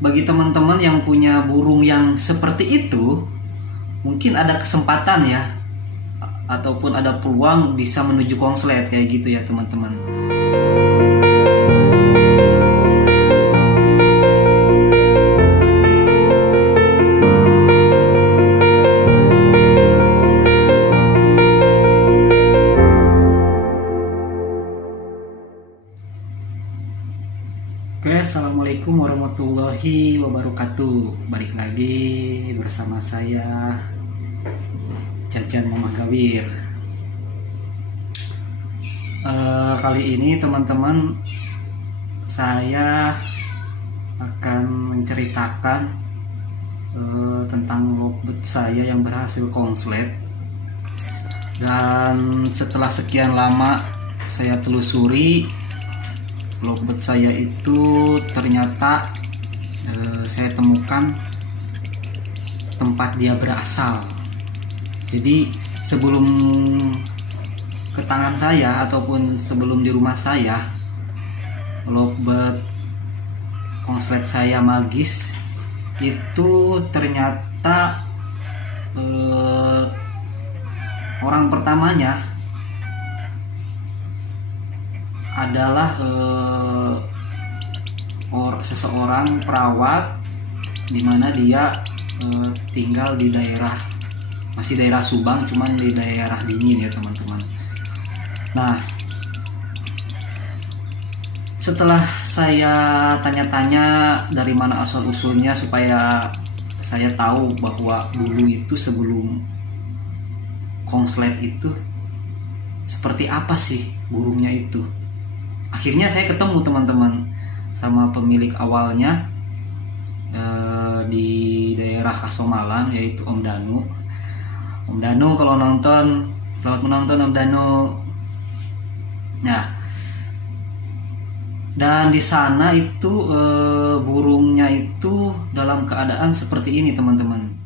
Bagi teman-teman yang punya burung yang seperti itu, mungkin ada kesempatan ya, ataupun ada peluang bisa menuju konslet kayak gitu ya teman-teman. Oke, assalamualaikum warahmatullahi wabarakatuh. Balik lagi bersama saya Jajan Mamah Gawir. Kali ini teman-teman, saya akan menceritakan tentang lovebird saya yang berhasil konslet. Dan setelah sekian lama saya telusuri, lovebird saya itu ternyata saya temukan tempat dia berasal. Jadi sebelum ke tangan saya ataupun sebelum di rumah saya, lovebird konslet saya magis itu ternyata orang pertamanya adalah seseorang perawat, di mana dia tinggal di masih daerah Subang, cuman di daerah dingin ya teman-teman. Nah, setelah saya tanya-tanya dari mana asal usulnya supaya saya tahu bahwa dulu itu sebelum konslet itu seperti apa sih burungnya itu, akhirnya saya ketemu teman-teman sama pemilik awalnya di daerah Kasomalan, yaitu Om Danu. Om Danu kalau nonton, selamat menonton Om Danu. Nah, dan di sana itu burungnya itu dalam keadaan seperti ini teman-teman.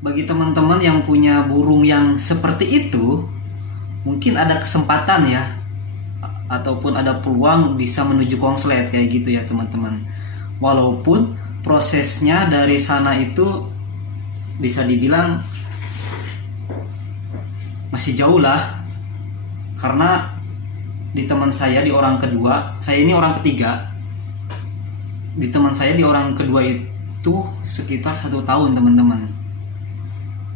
Bagi teman-teman yang punya burung yang seperti itu, mungkin ada kesempatan ya, ataupun ada peluang bisa menuju konslet kayak gitu ya teman-teman. Walaupun prosesnya dari sana itu bisa dibilang masih jauh lah, karena di teman saya, di orang kedua, saya ini orang ketiga, di teman saya di orang kedua itu sekitar 1 tahun teman-teman.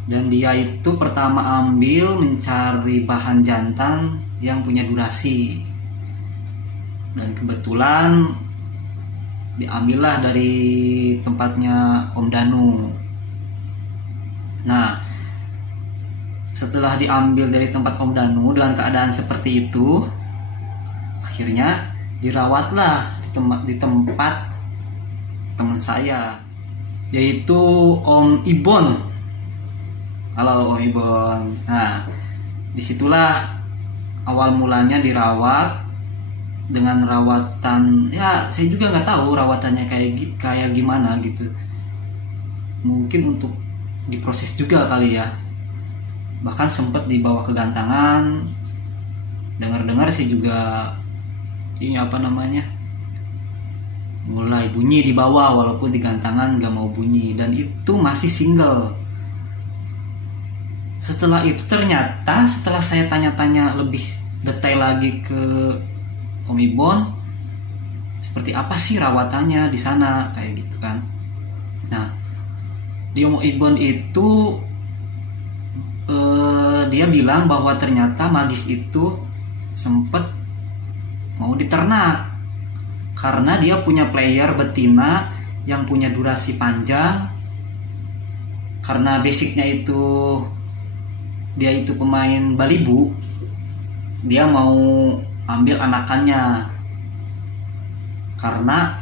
Dan dia itu pertama ambil mencari bahan jantan yang punya durasi, dan kebetulan diambillah dari tempatnya Om Danu. Nah, setelah diambil dari tempat Om Danu dengan keadaan seperti itu, akhirnya dirawatlah di tempat teman saya, yaitu Om Ibon. Halo Om Ibon. Nah, disitulah awal mulanya dirawat dengan rawatan, ya saya juga nggak tahu rawatannya kayak gimana gitu. Mungkin untuk diproses juga kali ya. Bahkan sempat dibawa ke gantangan. Dengar-dengar sih juga ini apa namanya, mulai bunyi di bawah, walaupun di gantangan gak mau bunyi, dan itu masih single. Setelah itu ternyata setelah saya tanya-tanya lebih detail lagi ke Om Ibon, seperti apa sih rawatannya di sana kayak gitu kan. Nah, di Om Ibon itu dia bilang bahwa ternyata Magis itu sempet mau diternak karena dia punya player betina yang punya durasi panjang. Karena basicnya itu dia itu pemain Balibu, dia mau ambil anakannya karena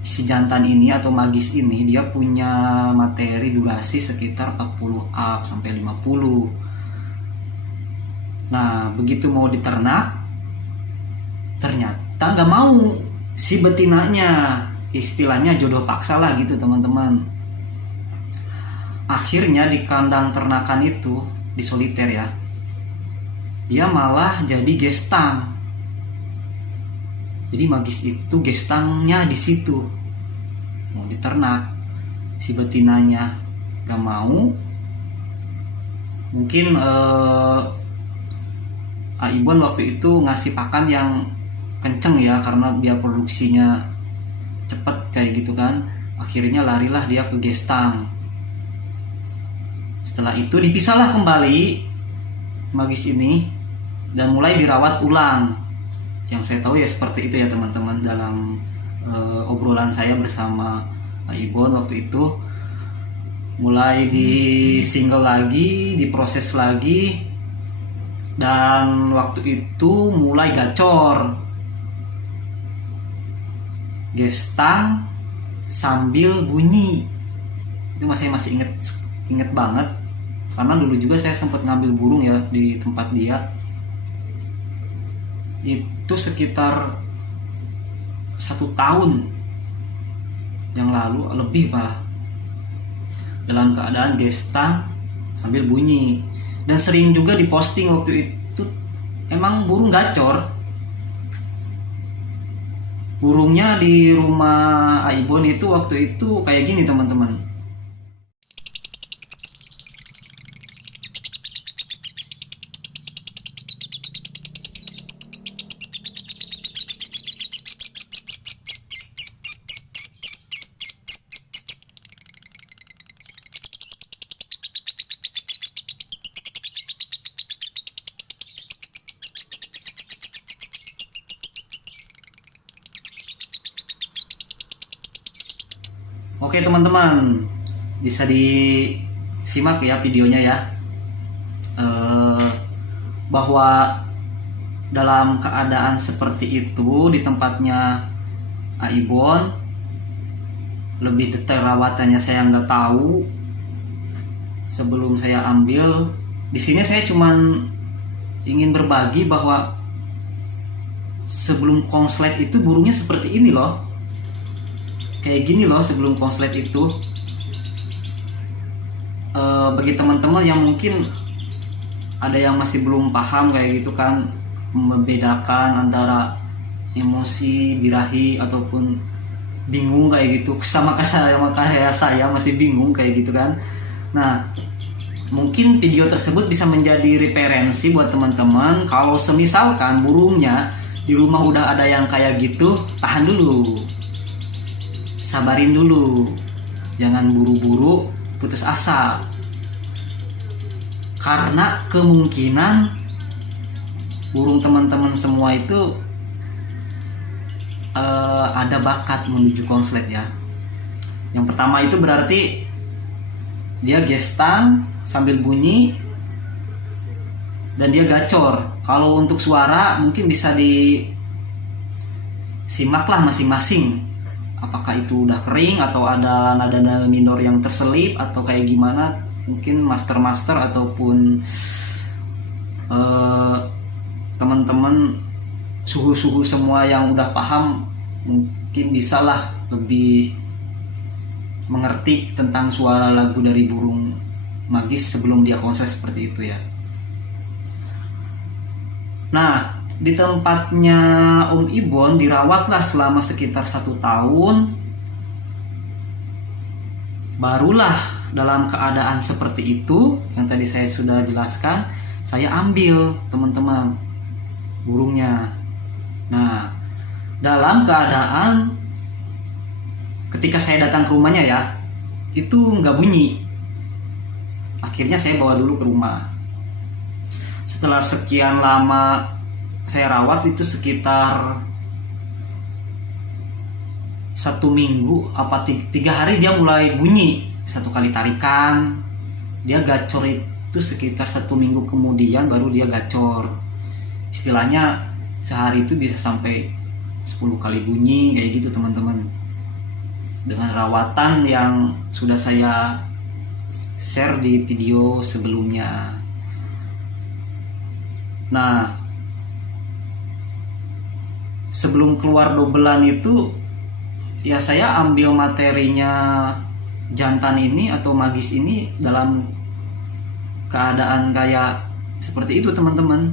si jantan ini atau Magis ini dia punya materi durasi sekitar 40 up sampai 50. Nah, begitu mau diternak ternyata nggak mau si betinanya, istilahnya jodoh paksa lah gitu teman-teman. Akhirnya di kandang ternakan itu, di soliter ya, dia malah jadi gestang. Jadi Magis itu gestangnya di situ, mau diternak, si betinanya gak mau. Mungkin Ibon waktu itu ngasih pakan yang kenceng ya, karena biar produksinya cepet kayak gitu kan. Akhirnya larilah dia ke gestang. Setelah itu dipisahlah kembali Magis ini dan mulai dirawat ulang. Yang saya tahu ya seperti itu ya teman-teman, dalam obrolan saya bersama Ibon waktu itu. Mulai di single lagi, diproses lagi, dan waktu itu mulai gacor, gestang sambil bunyi. Itu masih inget banget, karena dulu juga saya sempat ngambil burung ya di tempat dia. Itu sekitar 1 tahun yang lalu, lebih pak, dalam keadaan gestang sambil bunyi. Dan sering juga diposting waktu itu, emang burung gacor. Burungnya di rumah Ibon itu waktu itu kayak gini teman-teman. Oke teman-teman, bisa disimak ya videonya ya, bahwa dalam keadaan seperti itu di tempatnya Ibon, lebih detail rawatannya saya nggak tahu. Sebelum saya ambil, di sini saya cuman ingin berbagi bahwa sebelum konslet itu burungnya seperti ini loh. Kayak gini loh sebelum konslet itu. Bagi teman-teman yang mungkin ada yang masih belum paham kayak gitu kan, membedakan antara emosi, birahi ataupun bingung kayak gitu, sama kayak saya masih bingung kayak gitu kan. Nah, mungkin video tersebut bisa menjadi referensi buat teman-teman. Kalau semisalkan burungnya di rumah udah ada yang kayak gitu, tahan dulu, sabarin dulu, jangan buru-buru putus asa, karena kemungkinan burung teman-teman semua itu ada bakat menuju konslet ya. Yang pertama itu berarti dia gestang sambil bunyi dan dia gacor. Kalau untuk suara mungkin bisa disimaklah masing-masing, apakah itu udah kering atau ada nada-nada minor yang terselip atau kayak gimana. Mungkin master ataupun teman-teman suhu-suhu semua yang udah paham mungkin bisalah lebih mengerti tentang suara lagu dari burung Magis sebelum dia konser seperti itu ya. Nah, di tempatnya Om Ibon dirawatlah selama sekitar 1 tahun. Barulah dalam keadaan seperti itu yang tadi saya sudah jelaskan, saya ambil teman-teman burungnya. Nah, dalam keadaan ketika saya datang ke rumahnya ya, itu nggak bunyi. Akhirnya saya bawa dulu ke rumah. Setelah sekian lama saya rawat, itu sekitar 1 minggu apa 3 hari dia mulai bunyi. 1 kali tarikan dia gacor, itu sekitar 1 minggu kemudian baru dia gacor. Istilahnya sehari itu bisa sampai 10 kali bunyi kayak gitu teman-teman, dengan rawatan yang sudah saya share di video sebelumnya. Nah, sebelum keluar dobelan itu ya saya ambil materinya jantan ini atau magis ini dalam keadaan kayak seperti itu teman-teman.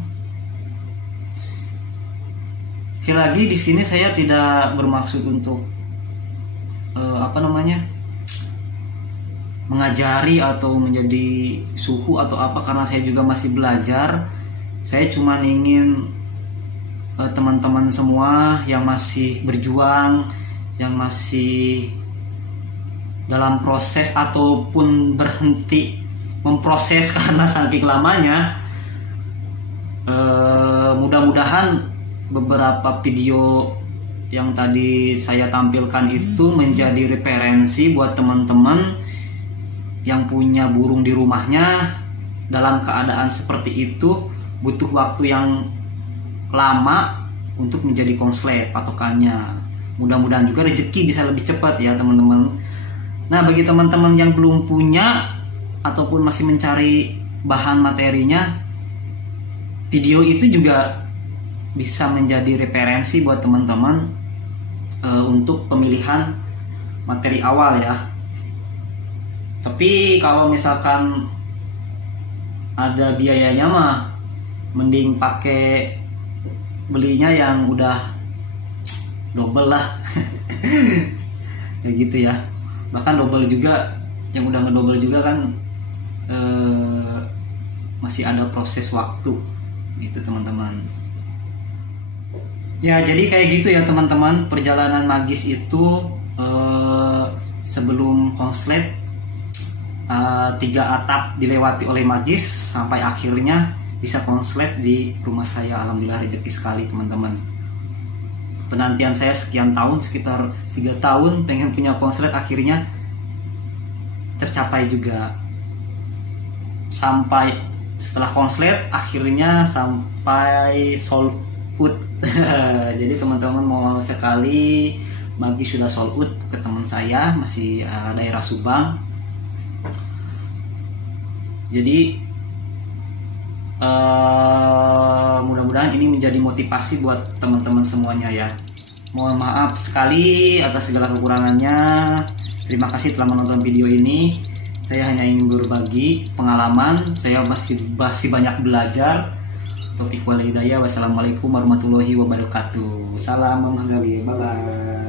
Sekali lagi di sini saya tidak bermaksud untuk mengajari atau menjadi suhu atau apa, karena saya juga masih belajar. Saya cuma ingin teman-teman semua yang masih berjuang, yang masih dalam proses ataupun berhenti memproses karena saking lamanya, mudah-mudahan beberapa video yang tadi saya tampilkan itu menjadi referensi buat teman-teman yang punya burung di rumahnya dalam keadaan seperti itu, butuh waktu yang lama untuk menjadi konslet patokannya. Mudah-mudahan juga rezeki bisa lebih cepat ya teman-teman. Nah, bagi teman-teman yang belum punya ataupun masih mencari bahan materinya, video itu juga bisa menjadi referensi buat teman-teman untuk pemilihan materi awal ya. Tapi kalau misalkan ada biayanya mah mending pakai belinya yang udah double lah. Ya gitu ya. Bahkan double juga, yang udah ngedouble juga kan masih ada proses waktu gitu teman-teman. Ya jadi kayak gitu ya teman-teman, perjalanan magis itu sebelum konslet 3 atap dilewati oleh magis sampai akhirnya bisa konslet di rumah saya. Alhamdulillah rezeki sekali teman-teman. Penantian saya sekian tahun, sekitar 3 tahun pengen punya konslet, akhirnya tercapai juga. Sampai setelah konslet akhirnya sampai sold out. Jadi teman-teman mau sekali magis sudah sold out ke teman saya, masih daerah Subang. Jadi mudah-mudahan ini menjadi motivasi buat teman-teman semuanya ya. Mohon maaf sekali atas segala kekurangannya. Terima kasih telah menonton video ini. Saya hanya ingin berbagi pengalaman. Saya masih banyak belajar. Taufiq wal hidayah. Wassalamualaikum warahmatullahi wabarakatuh. Salam Mama Gawi. Bye bye.